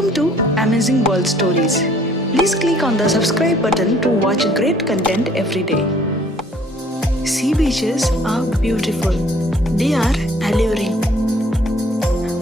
Welcome to Amazing World Stories. Please click on the subscribe button to watch great content every day. Sea beaches are beautiful. They are alluring.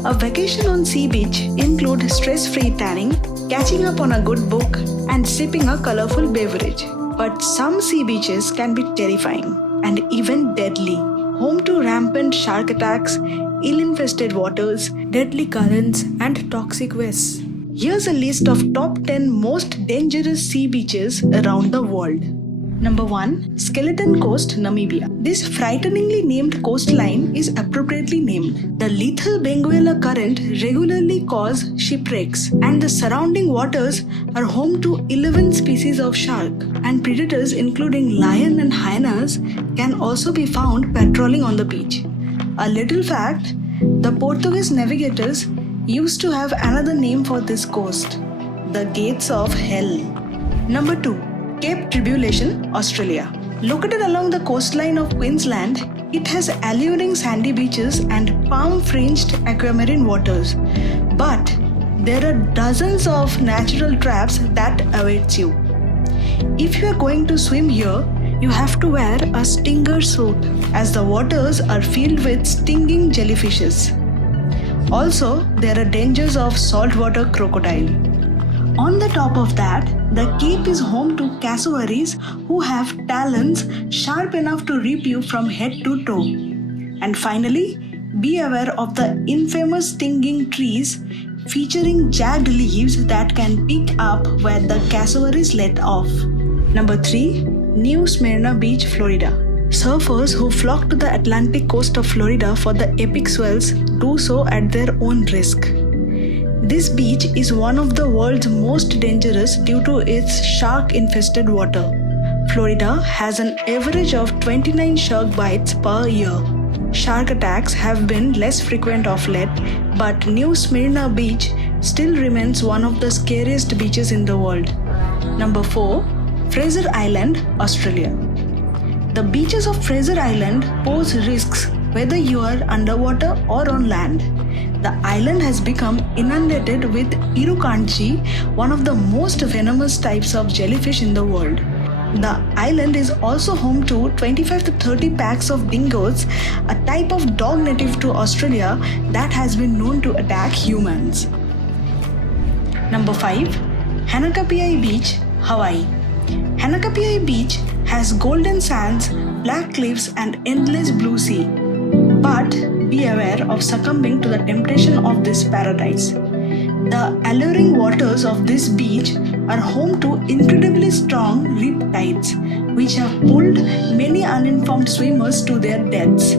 A vacation on sea beach includes stress-free tanning, catching up on a good book, and sipping a colorful beverage. But some sea beaches can be terrifying and even deadly, home to rampant shark attacks, ill-infested waters, deadly currents, and toxic wastes. Here's a list of top 10 most dangerous sea beaches around the world. Number 1. Skeleton Coast, Namibia. This frighteningly named coastline is appropriately named. The lethal Benguela current regularly causes shipwrecks, and the surrounding waters are home to 11 species of shark, and predators including lion and hyenas can also be found patrolling on the beach. A little fact, the Portuguese navigators used to have another name for this coast, the Gates of Hell. Number 2. Cape Tribulation, Australia. Located along the coastline of Queensland, it has alluring sandy beaches and palm-fringed aquamarine waters. But there are dozens of natural traps that awaits you. If you are going to swim here, you have to wear a stinger suit, as the waters are filled with stinging jellyfishes. Also, there are dangers of saltwater crocodile. On the top of that, the cape is home to cassowaries who have talons sharp enough to rip you from head to toe. And finally, be aware of the infamous stinging trees featuring jagged leaves that can pick up where the cassowaries let off. Number 3. New Smyrna Beach, Florida. Surfers who flock to the Atlantic coast of Florida for the epic swells do so at their own risk. This beach is one of the world's most dangerous due to its shark-infested water. Florida has an average of 29 shark bites per year. Shark attacks have been less frequent of late, but New Smyrna Beach still remains one of the scariest beaches in the world. Number 4. Fraser Island, Australia. The beaches of Fraser Island pose risks whether you are underwater or on land. The island has become inundated with irukandji, one of the most venomous types of jellyfish in the world. The island is also home to 25 to 30 packs of dingoes, a type of dog native to Australia that has been known to attack humans. Number 5. Hanakapiai Beach, Hawaii. Hanakapiai Beach has golden sands, black cliffs, and endless blue sea. But be aware of succumbing to the temptation of this paradise. The alluring waters of this beach are home to incredibly strong rip tides, which have pulled many uninformed swimmers to their deaths.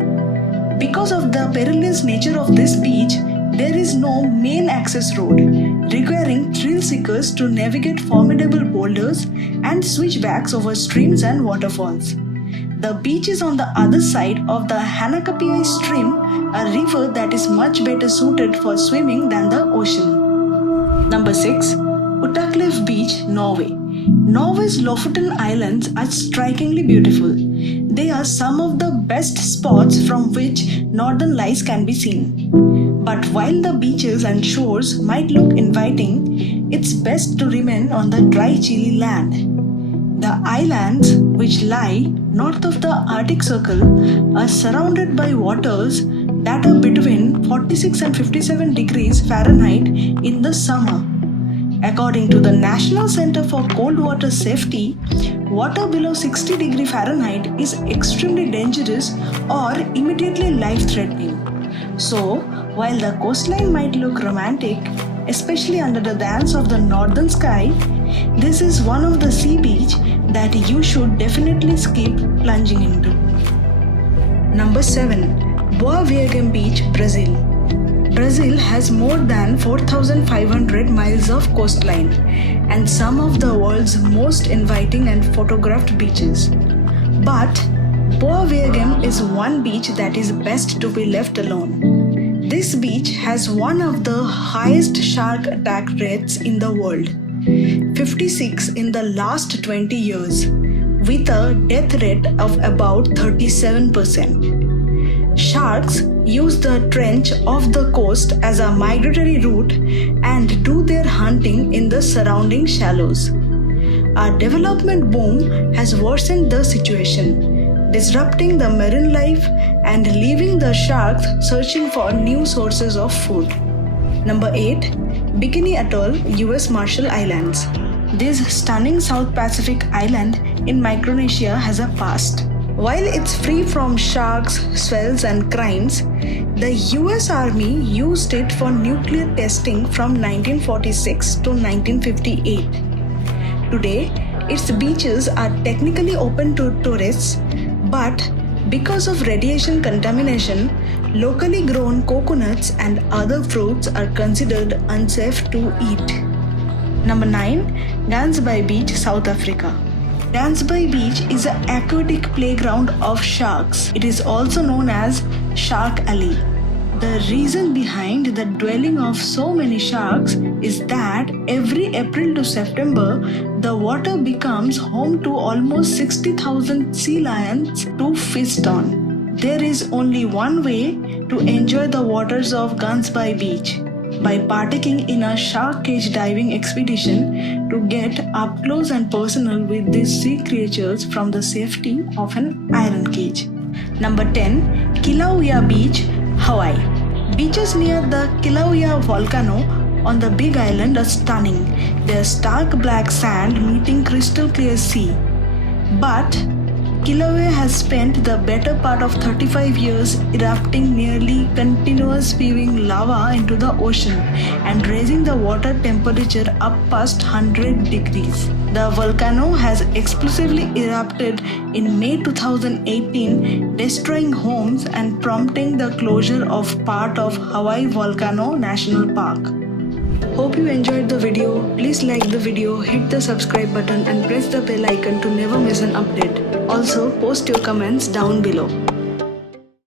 Because of the perilous nature of this beach, there is no main access road, requiring thrill seekers to navigate formidable boulders and switchbacks over streams and waterfalls. The beach is on the other side of the Hanakapiai stream, a river that is much better suited for swimming than the ocean. Number 6. Uttaklev Beach, Norway. Norway's Lofoten Islands are strikingly beautiful. They are some of the best spots from which northern lights can be seen. But while the beaches and shores might look inviting, it's best to remain on the dry, chilly land. The islands, which lie north of the Arctic Circle, are surrounded by waters that are between 46 and 57 degrees Fahrenheit in the summer. According to the National Center for Cold Water Safety, water below 60 degrees Fahrenheit is extremely dangerous or immediately life-threatening. So, while the coastline might look romantic, especially under the dance of the northern sky, this is one of the sea beach that you should definitely skip plunging into. Number 7. Boa Viagem Beach, Brazil. Brazil has more than 4,500 miles of coastline and some of the world's most inviting and photographed beaches. But Boa Viagem is one beach that is best to be left alone. This beach has one of the highest shark attack rates in the world, 56 in the last 20 years, with a death rate of about 37%. Sharks use the trench off the coast as a migratory route and do their hunting in the surrounding shallows. Our development boom has worsened the situation, disrupting the marine life and leaving the sharks searching for new sources of food. Number 8. Bikini Atoll, US Marshall Islands. This stunning South Pacific island in Micronesia has a past. While it's free from sharks, swells, and crimes, the US Army used it for nuclear testing from 1946 to 1958. Today, its beaches are technically open to tourists, but because of radiation contamination, locally grown coconuts and other fruits are considered unsafe to eat. Number 9. Gansby Beach, South Africa. Gansby Beach is an aquatic playground of sharks. It is also known as Shark Alley. The reason behind the dwelling of so many sharks is that every April to September, the water becomes home to almost 60,000 sea lions to feast on. There is only one way to enjoy the waters of Gansby Beach: by partaking in a shark cage diving expedition to get up close and personal with these sea creatures from the safety of an iron cage. Number 10. Kilauea Beach, Hawaii. Beaches near the Kilauea volcano on the Big Island are stunning. Their stark black sand meeting crystal clear sea. But Kilauea has spent the better part of 35 years erupting nearly continuous spewing lava into the ocean and raising the water temperature up past 100 degrees. The volcano has explosively erupted in May 2018, destroying homes and prompting the closure of part of Hawaii Volcano National Park. Hope you enjoyed the video. Please like the video, hit the subscribe button and press the bell icon to never miss an update. Also, post your comments down below.